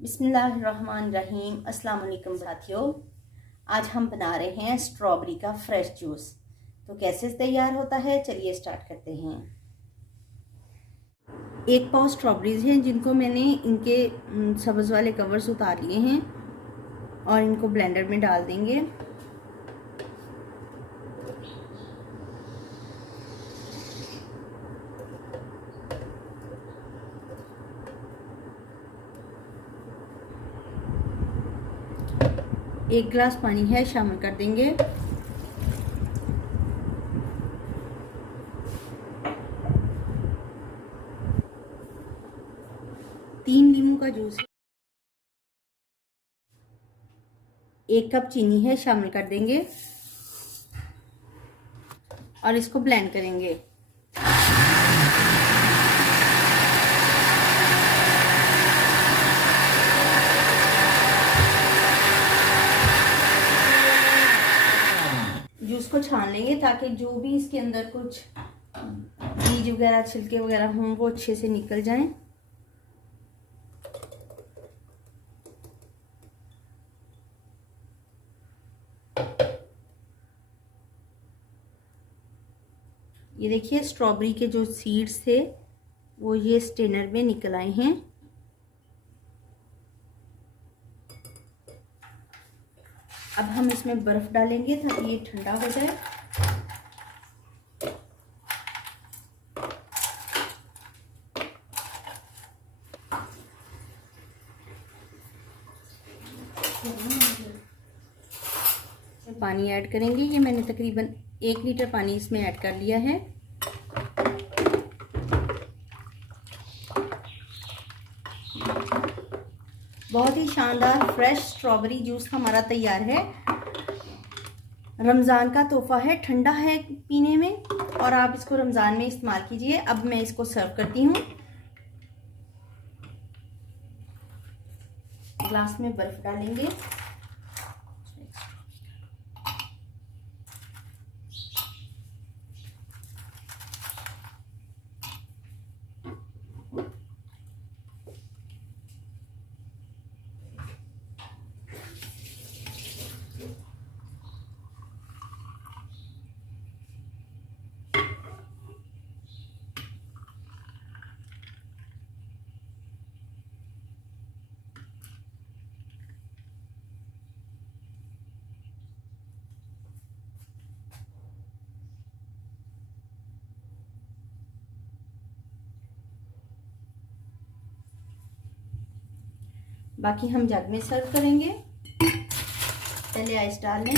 बिस्मिल्लाहिर्रहमानिर्रहीम। अस्सलाम वालेकुम साथियों, आज हम बना रहे हैं स्ट्रॉबेरी का फ्रेश जूस। तो कैसे तैयार होता है, चलिए स्टार्ट करते हैं। एक पाव स्ट्रॉबेरीज हैं जिनको मैंने इनके सब्ज़ वाले कवर्स उतार लिए हैं और इनको ब्लेंडर में डाल देंगे। एक गिलास पानी है शामिल कर देंगे। तीन नींबू का जूस, एक कप चीनी है शामिल कर देंगे और इसको ब्लेंड करेंगे। जूस को छान लेंगे ताकि जो भी इसके अंदर कुछ बीज वगैरह छिलके वगैरह हों वो अच्छे से निकल जाएं। ये देखिए स्ट्रॉबेरी के जो सीड्स थे वो ये स्ट्रेनर में निकल आए हैं। अब हम इसमें बर्फ डालेंगे ताकि ये ठंडा हो जाए। पानी ऐड करेंगे। ये मैंने तकरीबन 1 लीटर पानी इसमें ऐड कर लिया है। बहुत ही शानदार फ्रेश स्ट्रॉबेरी जूस हमारा तैयार है। रमज़ान का तोहफा है, ठंडा है पीने में और आप इसको रमज़ान में इस्तेमाल कीजिए। अब मैं इसको सर्व करती हूँ। ग्लास में बर्फ डालेंगे। बाकी हम जग में सर्व करेंगे। पहले आइस डाल लें।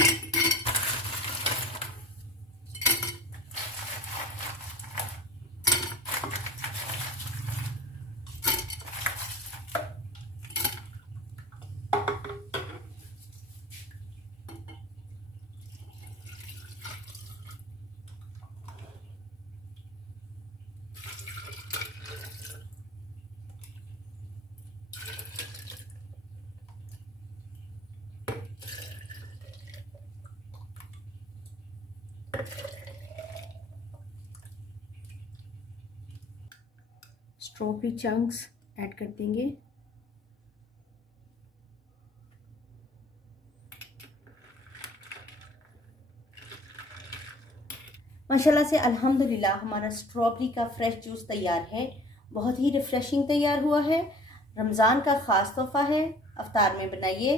स्ट्रॉबेरी चंक्स ऐड कर देंगे। माशाल्लाह से अल्हम्दुलिल्लाह हमारा स्ट्रॉबेरी का फ्रेश जूस तैयार है। बहुत ही रिफ्रेशिंग तैयार हुआ है। रमज़ान का ख़ास तोहफ़ा है, अफ्तार में बनाइए।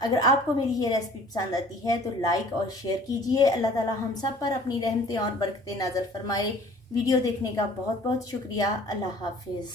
अगर आपको मेरी ये रेसिपी पसंद आती है तो लाइक और शेयर कीजिए। अल्लाह ताला हम सब पर अपनी रहमतें और बरकतें नाज़िल फरमाए। वीडियो देखने का बहुत बहुत शुक्रिया। अल्लाह हाफिज़।